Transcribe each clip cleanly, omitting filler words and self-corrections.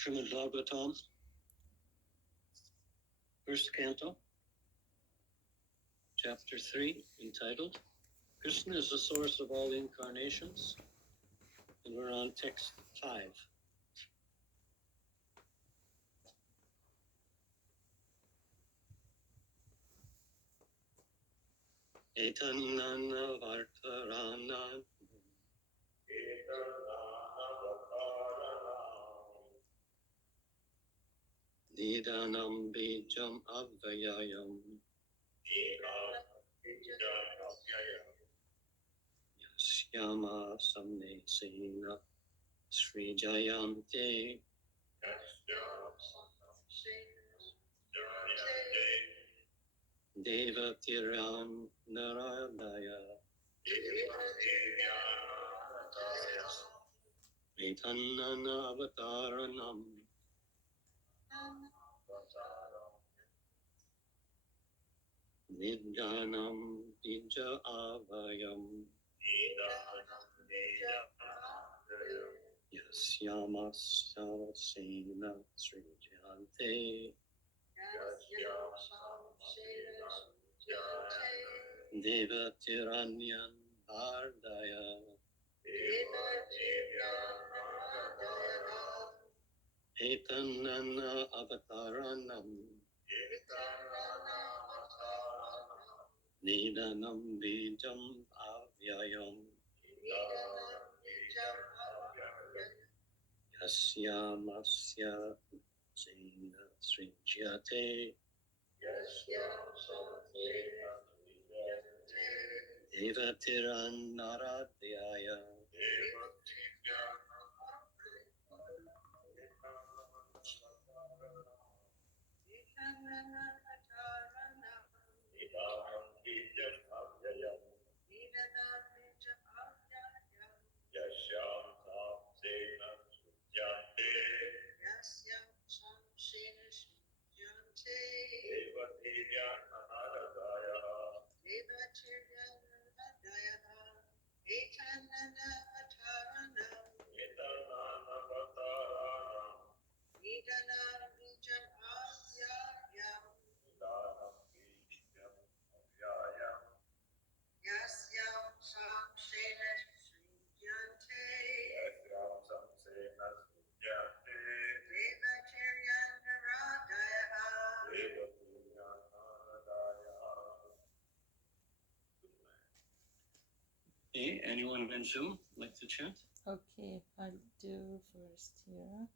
Srimad Bhagavatam, first canto, chapter 3, entitled Krishna is the source of all incarnations, and we're on text 5. Etan nānāvatārāṇāṁ nidhānaṁ bījam avyayam yasyāṁśāṁśena sṛjyante deva-tiryaṅ-narādayaḥ etan nānāvatārāṇāṁ nidhānaṁ avyayam yasyāṁśāṁśena sṛjyante deva-tiryaṅ-narādayaḥ etan nānā-avatārāṇāṁ nidhānam bījam avyayam yasyāṁśāṁśena sṛjyante deva-tiryaṅ-narādayaḥ Okay, anyone in Zoom like to chant? Okay, I'll do first here.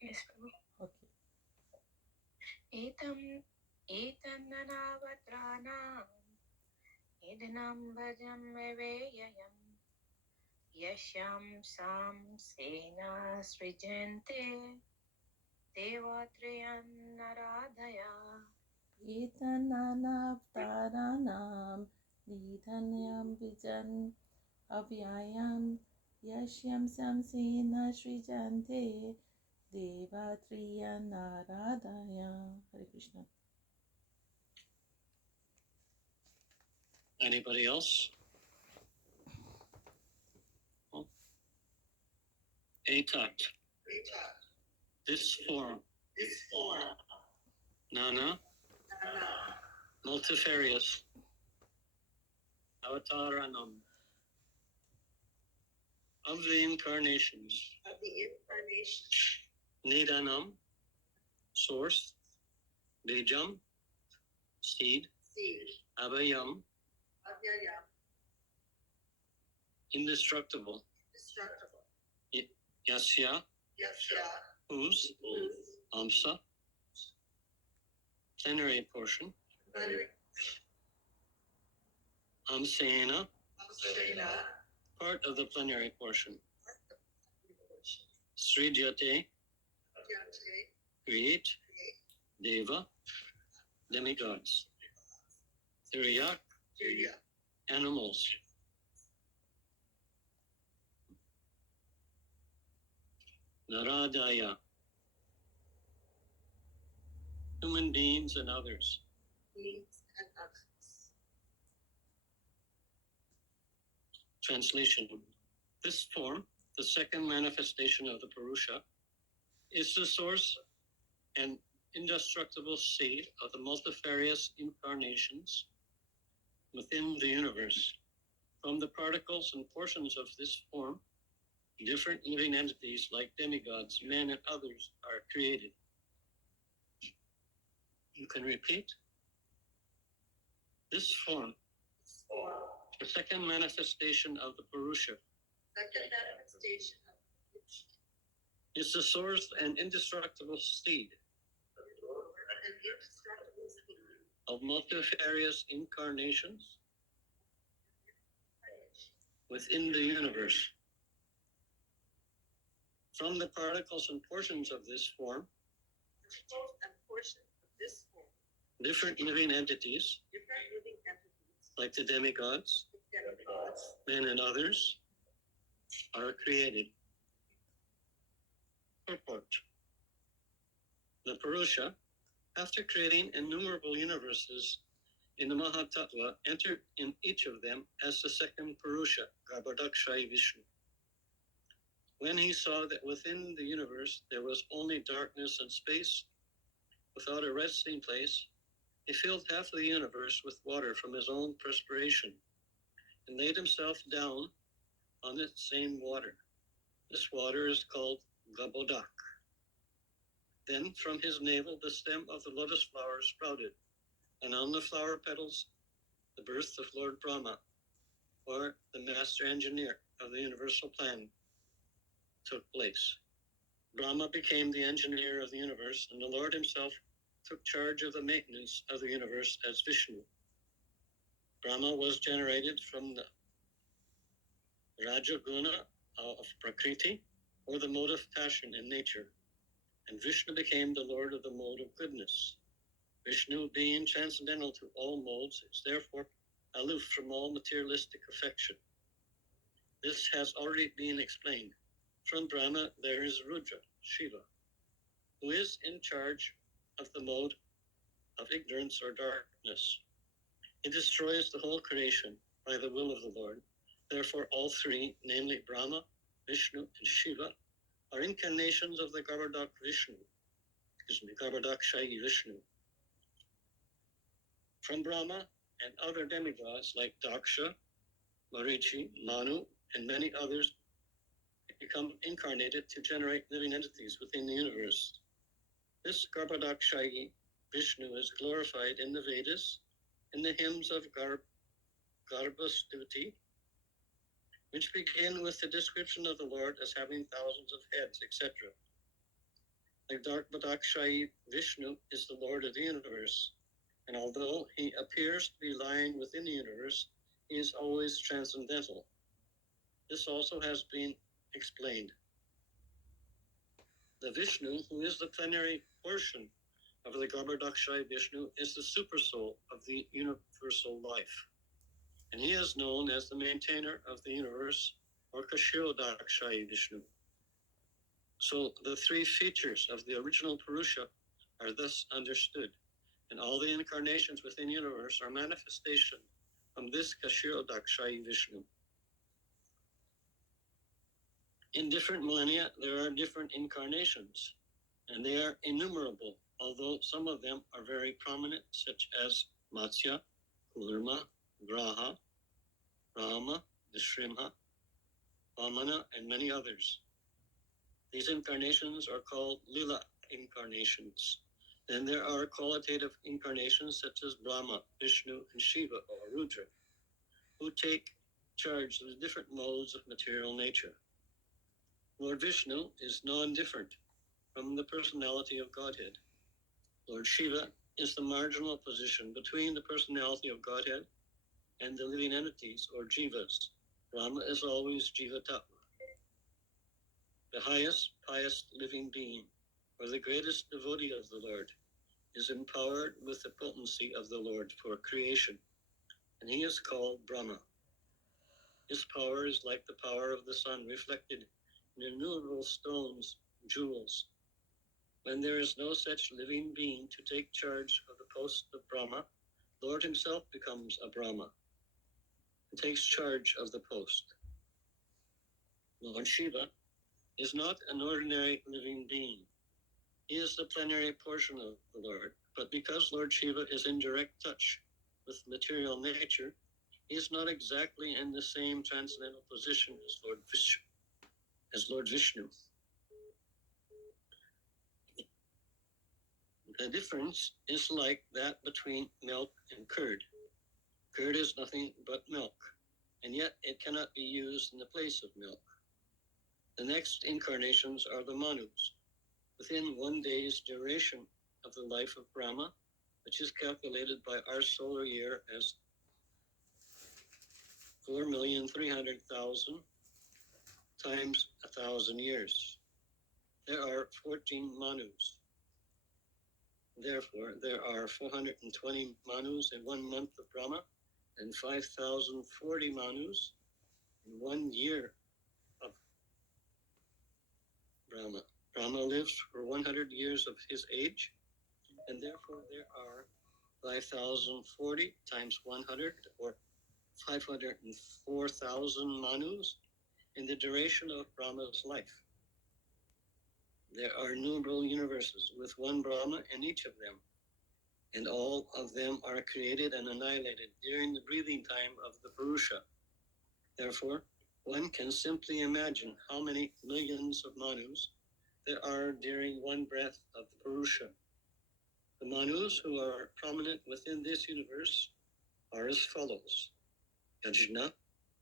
Yes, Prabhu. Okay. etan nānāvatārāṇāṁ nidhānaṁ bījam avyayam yasyāṁśāṁśena sṛjyante deva-tiryaṅ-narādayaḥ Etan nānāvatārāṇāṁ nidhānam bījam avyayam yasyāṁśāṁśena sṛjyante deva-tiryaṅ-narādayaḥ. Hare Krishna. Anybody else? Oh. Etat. This form. Nana. Multifarious. Avatārāṇām. Of the incarnations. Nidhānaṁ. Source. Bījam. Seed. Avyayam. Indestructible. Yasya. Whose. Aṁśa. Plenary portion. Aṁśena. Part of the plenary portion. Sṛjyante. Create. Deva. Demigods. Tiryak. Animals. nara-ādayaḥ. Human beings and others. Translation. This form, the second manifestation of the puruṣa, is the source and indestructible seed of the multifarious incarnations within the universe. From the particles and portions of this form, different living entities like demigods, men, and others are created. You can repeat. This form, the second manifestation of the puruṣa, is the source and indestructible seed of multifarious incarnations within the universe. From the particles and portions of this form, different living entities, like the demigods, men and others, are created. Purport. The puruṣa, after creating innumerable universes in the mahat-tattva, entered in each of them as the second puruṣa, Garbhodakaśāyī Viṣṇu. When he saw that within the universe there was only darkness and space, without a resting place, he filled half of the universe with water from his own perspiration, and laid himself down on the same water. This water is called Garbhodak. Then from his navel the stem of the lotus flower sprouted, and on the flower petals the birth of Lord Brahma, or the master engineer of the universal plan, took place. Brahma became the engineer of the universe, and the Lord himself took charge of the maintenance of the universe as Viṣṇu. Brahma was generated from the rajo-guṇa of Prakriti, or the mode of passion in nature, and Viṣṇu became the Lord of the mode of goodness. Viṣṇu, being transcendental to all modes, is therefore aloof from all materialistic affection. This has already been explained. From Brahma there is Rudra, Shiva, who is in charge of the mode of ignorance or darkness. He destroys the whole creation by the will of the Lord. Therefore all three, namely Brahma, Viṣṇu, and Shiva, are incarnations of the Garbhodakaśāyī Viṣṇu. From Brahma and other demigods like Daksha, Marichi, Manu, and many others become incarnated to generate living entities within the universe. This Garbhodakaśāyī Viṣṇu is glorified in the Vedas, in the hymns of Garbha-stuti, which begin with the description of the Lord as having thousands of heads, etc. The Garbhodakaśāyī Viṣṇu is the Lord of the universe, and although he appears to be lying within the universe, he is always transcendental. This also has been explained. The Viṣṇu, who is the plenary portion of the Garbhodakaśāyī Viṣṇu, is the supersoul of the universal life, and he is known as the maintainer of the universe, or Kṣīrodakaśāyī Viṣṇu. So the three features of the original puruṣa are thus understood, and all the incarnations within the universe are manifestation from this Kṣīrodakaśāyī Viṣṇu. In different millennia, there are different incarnations, and they are innumerable, although some of them are very prominent, such as Matsya, Kurma, Graha, Rama, Nrsimha, Vamana, and many others. These incarnations are called Lila incarnations. Then there are qualitative incarnations such as Brahma, Viṣṇu, and Shiva, or Rudra, who take charge of the different modes of material nature. Lord Viṣṇu is non-different from the personality of Godhead. Lord Shiva is the marginal position between the personality of Godhead and the living entities, or jivas. Brahma is always jiva-tattva. The highest pious living being, or the greatest devotee of the Lord, is empowered with the potency of the Lord for creation, and he is called Brahma. His power is like the power of the sun reflected in innumerable stones, jewels. When there is no such living being to take charge of the post of Brahma, Lord himself becomes a Brahma and takes charge of the post. Lord Shiva is not an ordinary living being. He is the plenary portion of the Lord, but because Lord Shiva is in direct touch with material nature, he is not exactly in the same transcendental position as Lord Vishnu. The difference is like that between milk and curd. Curd is nothing but milk, and yet it cannot be used in the place of milk. The next incarnations are the Manus, within 1 day's duration of the life of Brahma, which is calculated by our solar year as 4,300,000 times 1,000 years. There are 14 Manus. Therefore, there are 420 Manus in 1 month of Brahma and 5,040 Manus in 1 year of Brahma. Brahma lives for 100 years of his age, and therefore there are 5,040 times 100, or 504,000 Manus in the duration of Brahma's life. There are innumerable universes with one Brahma in each of them, and all of them are created and annihilated during the breathing time of the puruṣa. Therefore, one can simply imagine how many millions of Manus there are during one breath of the puruṣa. The Manus who are prominent within this universe are as follows: Yajna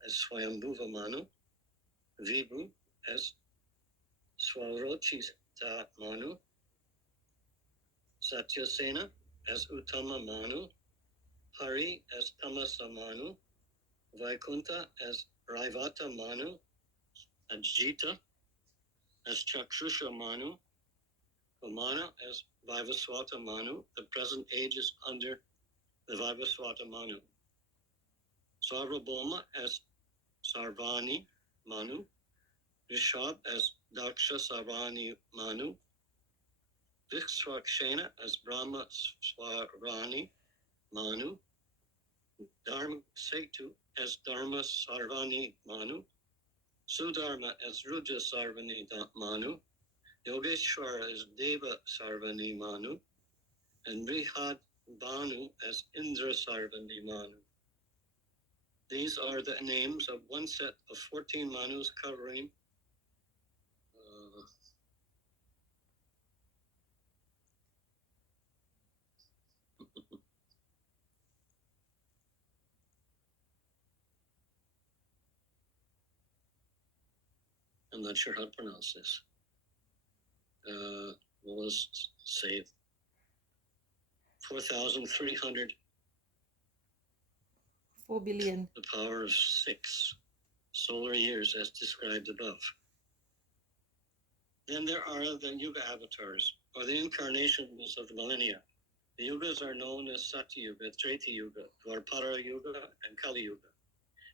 as Swayambhuva Manu, Vibhu as Swarochita Manu, Satyasena as Uttama Manu, Hari as Tamasa Manu, Vaikunta as Raivata Manu, Ajita as Chakshusha Manu, Vamana as Vivaswata Manu. The present age is under the Vivaswata Manu. Sarvabhauma as Sarvani Manu, Rishab as Daksha Sarvani Manu, Vikshrakshena as Brahma Swarani Manu, Dharma Setu as Dharma Sarvani Manu, Sudharma as Ruja Sarvani Manu, Yogeshwara as Deva Sarvani Manu, and Brihad Banu as Indra Sarvani Manu. These are the names of one set of 14 Manus covering I'm not sure how to pronounce this. Well, let's say 4,300 4 billion. the power of 6 solar years as described above. Then there are the Yuga avatars, or the incarnations of the millennia. The Yugas are known as Satya Yuga, Treta Yuga, Dwapara Yuga, and Kali Yuga.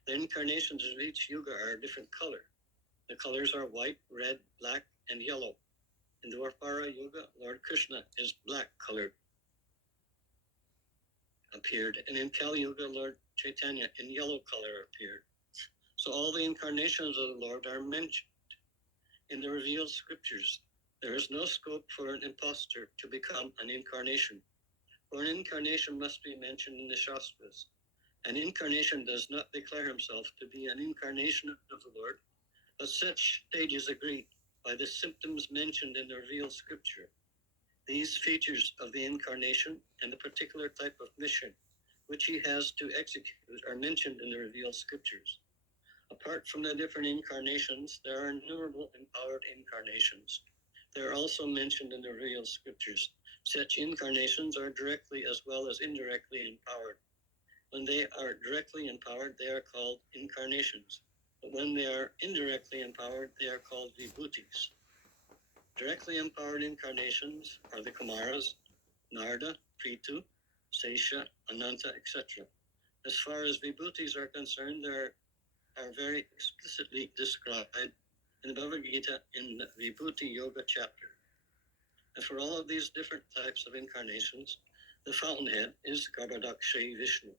The incarnations of each Yuga are a different color. The colors are white, red, black, and yellow. In Dwapara Yuga, Lord Krishna is black colored, appeared, and in Kali Yuga, Lord Chaitanya in yellow color appeared. So all the incarnations of the Lord are mentioned in the revealed scriptures. There is no scope for an impostor to become an incarnation, for an incarnation must be mentioned in the Shastras. An incarnation does not declare himself to be an incarnation of the Lord, but such sages agree by the symptoms mentioned in the revealed scripture. These features of the incarnation and the particular type of mission which he has to execute are mentioned in the revealed scriptures. Apart from the different incarnations, there are innumerable empowered incarnations. They are also mentioned in the revealed scriptures. Such incarnations are directly as well as indirectly empowered. When they are directly empowered, they are called incarnations. But when they are indirectly empowered, they are called vibhutis. Directly empowered incarnations are the Kumaras, Narada, Prithu, Sesha, Ananta, etc. As far as vibhutis are concerned, they are very explicitly described in the Bhagavad Gita in the Vibhuti Yoga chapter. And for all of these different types of incarnations, the fountainhead is Garbhodakaśāyī Viṣṇu.